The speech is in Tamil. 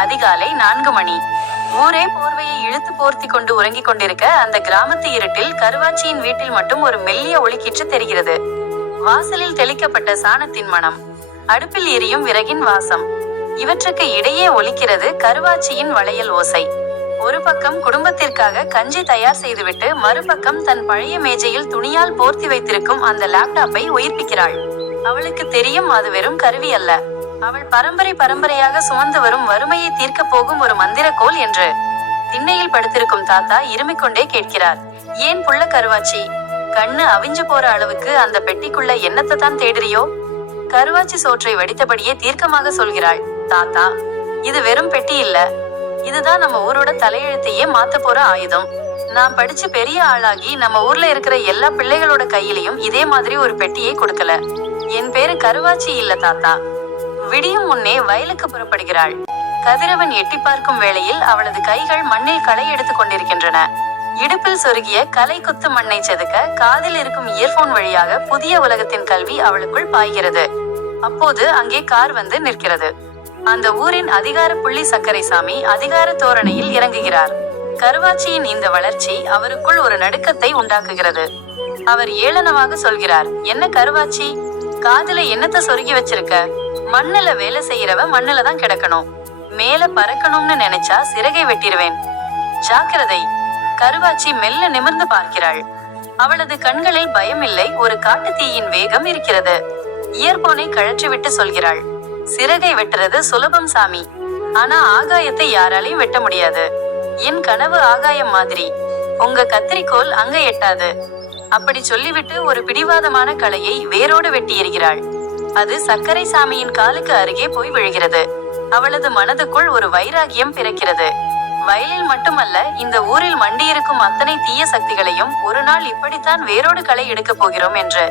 அதிகாலை 4 மணி. ஊரே போர்வையை இழுத்து போர்த்தி கொண்டு உறங்கிக் கொண்டிருக்க அந்த கிராமத்து இருட்டில் கருவாச்சியின் வீட்டில் மட்டும் ஒரு மெல்லிய ஒளிக்கீற்று தெரிகிறது. வாசலில் தெளிக்கப்பட்ட சாணத்தின் மனம், அடுப்பில் எரியும் விறகின் வாசம், இவற்றுக்கு இடையே ஒலிக்கிறது கருவாச்சியின் வளையல் ஓசை. ஒரு பக்கம் குடும்பத்திற்காக கஞ்சி தயார் செய்துவிட்டு மறுபக்கம் தன் பழைய மேஜையில் துணியால் போர்த்தி வைத்திருக்கும் அந்த லேப்டாப்பை உயிர்ப்பிக்கிறாள். அவளுக்கு தெரியும், அது வெறும் கருவி அல்ல, அவள் பரம்பரையாக சுமந்து வரும் வறுமையை தீர்க்க போகும் ஒரு மந்திரக்கோல் என்று. திண்ணையில் படுத்திருக்கும் தாத்தா இருமிக்கொண்டே கேட்கிறார், ஏன் புள்ள கருவாச்சி, கண்ணு அவிஞ்சு போற அளவுக்கு அந்த பெட்டிக்குள்ள என்னத்தை தான் தேடுறியோ? கருவாச்சி சோற்றை வடித்தபடியே தீர்க்கமாக சொல்கிறாள், தாத்தா, இது வெறும் பெட்டி இல்ல, இதுதான் நம்ம ஊரோட தலையெழுத்தையே மாத்த போற ஆயுதம். நான் படிச்சு பெரிய ஆளாகி நம்ம ஊர்ல இருக்கிற எல்லா பிள்ளைகளோட கையிலையும் இதே மாதிரி ஒரு பெட்டியை கொடுக்கல. என் பேரு கருவாச்சி இல்ல தாத்தா. விடியும் முன்னே வயலுக்கு புறப்படுகிறாள். கதிரவன் எட்டி பார்க்கும் வேளையில் அவளது கைகள் மண்ணில் களை எடுத்துக் கொண்டிருக்கின்றன. இடுப்பில் சொருகிய கலை குத்து மண்ணை செதுக்க காதில் இருக்கும் இயர்போன் வழியாக புதிய உலகத்தின் கல்வி அவளுக்குள் பாய்கிறது. அப்போது அங்கே கார் வந்து நிற்கிறது. அந்த ஊரின் அதிகார புள்ளி சக்கரைசாமி அதிகார தோரணையில் இறங்குகிறார். கருவாச்சியின் இந்த வளர்ச்சி அவருக்குள் ஒரு நடுக்கத்தை உண்டாக்குகிறது. அவர் ஏளனமாக சொல்கிறார், என்ன கருவாச்சி, காதுல என்னத்த சொருகி வச்சிருக்க? மண்ணுல வேலை செய்யறவ மண்ணுல தான் கிடக்கணும், மேல பறக்கணும்னு நினைச்சா சிறகை வெட்டிருவேன், ஜாக்கிரதை. கருவாச்சி மெல்ல நிமிர்ந்து பார்க்கிறாள். அவளது கண்களில் பயம் இல்லை, ஒரு காட்டு தீயின் வேகம் இருக்கிறது. இயர்போனை கழற்றிவிட்டு சொல்கிறாள், சிறகை வெட்டுறது சுலபம் சாமி, ஆனா ஆகாயத்தை யாராலையும் வெட்ட முடியாது. என் கனவு ஆகாயம் மாதிரி, உங்க கத்திரிக்கோல் அங்க எட்டாது. அப்படி சொல்லிவிட்டு ஒரு பிடிவாதமான களையை வேரோடு வெட்டி எறிகிறாள். அது சக்கரை சாமியின் காலுக்கு அருகே போய் விழுகிறது. அவளது மனதுக்குள் ஒரு வைராகியம் பிறக்கிறது. வயலில் மட்டுமல்ல, இந்த ஊரில் மண்டியிருக்கும் அத்தனை தீய சக்திகளையும் ஒரு நாள் இப்படித்தான் வேரோடு களை எடுக்கப் போகிறோம் என்று.